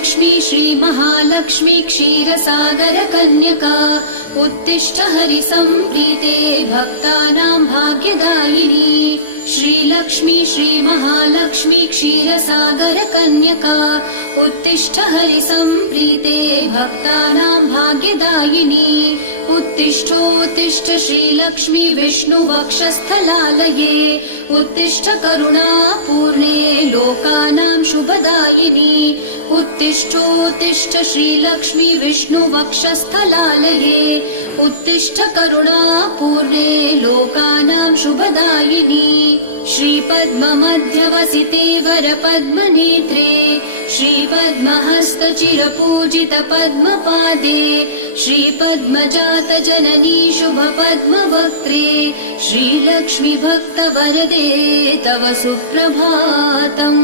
श्रीलक्ष्मी श्रीमहालक्ष्मी क्षीरसागरकन्यका उत्तिष्ठ हरिसम्प्रीते भक्तानां भाग्यदायिनी। श्रीलक्ष्मी श्रीमहालक्ष्मी क्षीरसागरकन्यका उत्तिष्ठ हरिसम्प्रीते भक्तानां भाग्यदायिनी। उत्तिष्ठोत्तिष्ठ श्रीलक्ष्मी विष्णुवक्षस्थलालये उत्तिष्ठ करुणापूर्णे लोकानां शुभदायिनी। उत्तिष्ठोत्तिष्ठ श्रीलक्ष्मी विष्णुवक्षस्थलालये उत्तिष्ठ करुणापूर्णे लोकानां शुभदायिनी। श्रीपद्ममध्यवसिते वरपद्मनेत्रे श्रीपद्महस्तचिरपूजित पद्मपादे श्रीपद्मजातजननी शुभपद्मवक्त्रे श्रीलक्ष्मी भक्तवरदे तव सुप्रभातम्।